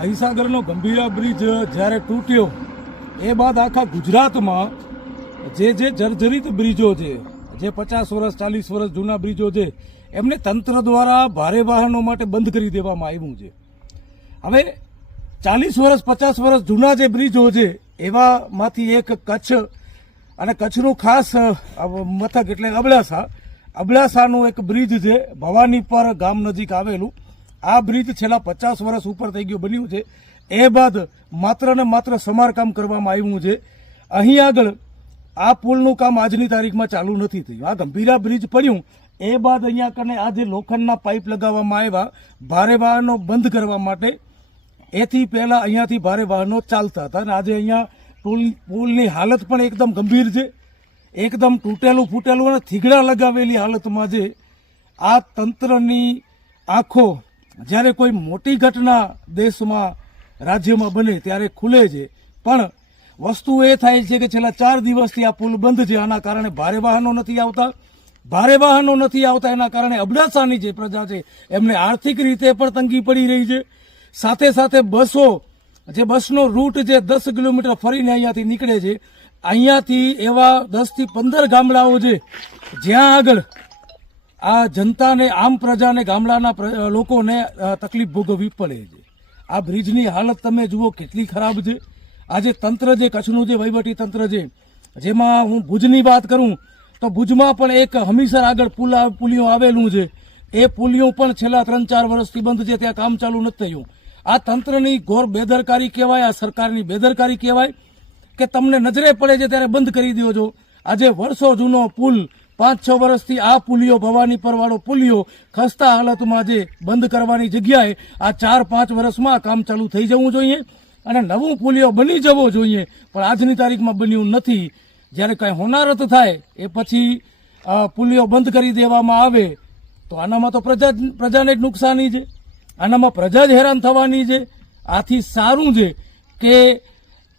મહીસાગરનો Gambhira bridge જ્યારે તૂટ્યો એ બાદ આખા ગુજરાતમાં જે જર્જરિત બ્રિજો છે, જે 50 વર્ષ 40 વર્ષ જૂના બ્રિજો છે, એમને તંત્ર દ્વારા ભારે વાહનો માટે બંધ કરી દેવામાં આવ્યું છે. હવે 40 વર્ષ 50 વર્ષ જૂના જે બ્રિજો છે એવામાંથી એક કચ્છ, અને કચ્છનું ખાસ મથક એટલે અબડાસાનું એક બ્રિજ છે, ભવાનીપર ગામ નજીક આવેલું. આ બ્રિજ છેલ્લા 50 વર્ષ ઉપર થઈ ગયું બન્યું છે. એ બાદ માત્ર ને માત્ર સમારકામ કરવામાં આવ્યું છે. અહીં આગળ આ પુલનું કામ આજની તારીખમાં ચાલુ નથી થયું. આ ગંભીરા બ્રિજ પડ્યું એ બાદ અહીંયા કને આ જે લોખંડના પાઇપ લગાવવામાં આવ્યા ભારે વાહનો બંધ કરવા માટે, એથી પહેલા અહીંયાથી ભારે વાહનો ચાલતા હતા. અને આજે અહીંયા પુલની હાલત પણ એકદમ ગંભીર છે, એકદમ તૂટેલું ફૂટેલું અને થીગડા લગાવેલી હાલતમાં છે. આ તંત્રની આંખો જ્યારે કોઈ મોટી ઘટના દેશમાં રાજ્યમાં બને ત્યારે ખુલે છે, પણ વસ્તુ એ થાય છે કે છેલ્લા 4 દિવસથી આ પુલ બંધ છે. આના કારણે ભારે વાહનો નથી આવતા. એના કારણે અબડાસાની જે પ્રજા છે એમને આર્થિક રીતે પણ તંગી પડી રહી છે. સાથે સાથે બસનો રૂટ જે 10 કિલોમીટર ફરીને અહીંયાથી નીકળે છે, અહીંયાથી એવા 10 થી 15 ગામડાઓ છે જ્યાં આગળ આ જનતાને, આમ પ્રજાને, ગામડાના લોકોને તકલીફ ભોગવવી પડે છે. આ બ્રિજની હાલત તમે જુઓ કેટલી ખરાબ છે. આજે તંત્ર જે કચ્છનું જે વહીવટી તંત્ર છે, જેમાં હું ભુજની વાત કરું તો ભુજમાં પણ એક હમીસર આગળ પુલિયો આવેલું છે. એ પુલિયો પણ છેલ્લા 3-4 વર્ષથી બંધ છે, ત્યાં કામ ચાલુ નથી થયું. આ તંત્રની ઘોર બેદરકારી કહેવાય, આ સરકારની બેદરકારી કહેવાય કે તમને નજરે પડે છે ત્યારે બંધ કરી દો છો. આજે વર્ષો જૂનો પુલ, 5-6 વર્ષથી આ પુલિયો, ભવાનીપર વાળો પુલિયો ખસ્તા હાલતમાં છે. બંધ કરવાની જગ્યાએ આ 4-5 વર્ષમાં કામ ચાલુ થઈ જવું જોઈએ અને નવું પુલિયો બની જવો જોઈએ, પણ આજની તારીખમાં બન્યું નથી. જ્યારે કંઈ હોનારત થાય એ પછી પુલિયો બંધ કરી દેવામાં આવે તો આનામાં તો પ્રજાને જ નુકસાની છે, આનામાં પ્રજા જ હેરાન થવાની છે. આથી સારું છે કે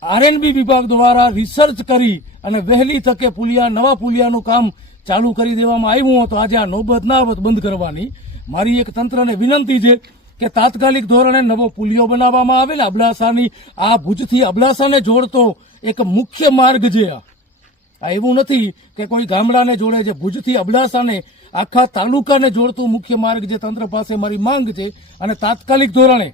R&B વિભાગ દ્વારા રિસર્ચ કરી અને વહેલી તકે નવા પુલિયાનું કામ ચાલુ કરી દેવામાં આવ્યું હતો. આજે આ નોબત ના આવત બંધ કરવાની. મારી એક તંત્રને વિનંતી છે કે તાત્કાલિક ધોરણે નવો પુલિયો બનાવવામાં આવે ને અબડાસાની, આ ભુજથી અબડાસાને જોડતો એક મુખ્ય માર્ગ છે. આ એવું નથી કે કોઈ ગામડાને જોડે છે, ભુજથી અબડાસાને આખા તાલુકાને જોડતું મુખ્ય માર્ગ છે. તંત્ર પાસે મારી માંગ છે અને તાત્કાલિક ધોરણે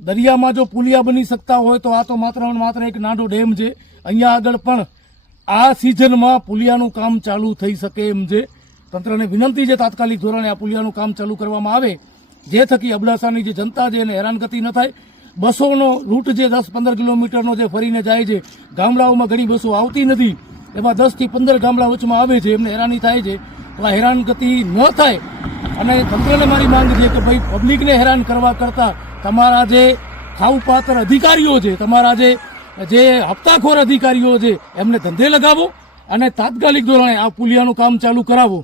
દરિયામાં જો પુલિયા બની શકતા હોય તો આ તો માત્ર એક નાનો ડેમ છે. અહીંયા આગળ પણ આ સિઝનમાં પુલિયાનું કામ ચાલુ થઈ શકે એમ છે. તંત્રને વિનંતી છે તાત્કાલિક ધોરણે આ પુલિયાનું કામ ચાલુ કરવામાં આવે, જે થકી અબડાસાની જે જનતા છે એને હેરાનગતિ ન થાય. બસોનો રૂટ જે 10-15 કિલોમીટરનો જે ફરીને જાય છે, ગામડાઓમાં ઘણી બસો આવતી નથી, એમાં 10 થી 15 ગામડા વચમાં આવે છે, એમને હેરાની થાય છે. તો આ હેરાનગતિ ન થાય અને તંત્રને મારી માંગ છે કે ભાઈ પબ્લિકને હેરાન કરવા કરતાં તમારા જે ખાવપાત્ર અધિકારીઓ છે, તમારા જે હપ્તાખોર અધિકારીઓ છે, એમને ધંધે લગાવો અને તાત્કાલિક ધોરણે આ પુલિયાનું કામ ચાલુ કરાવો.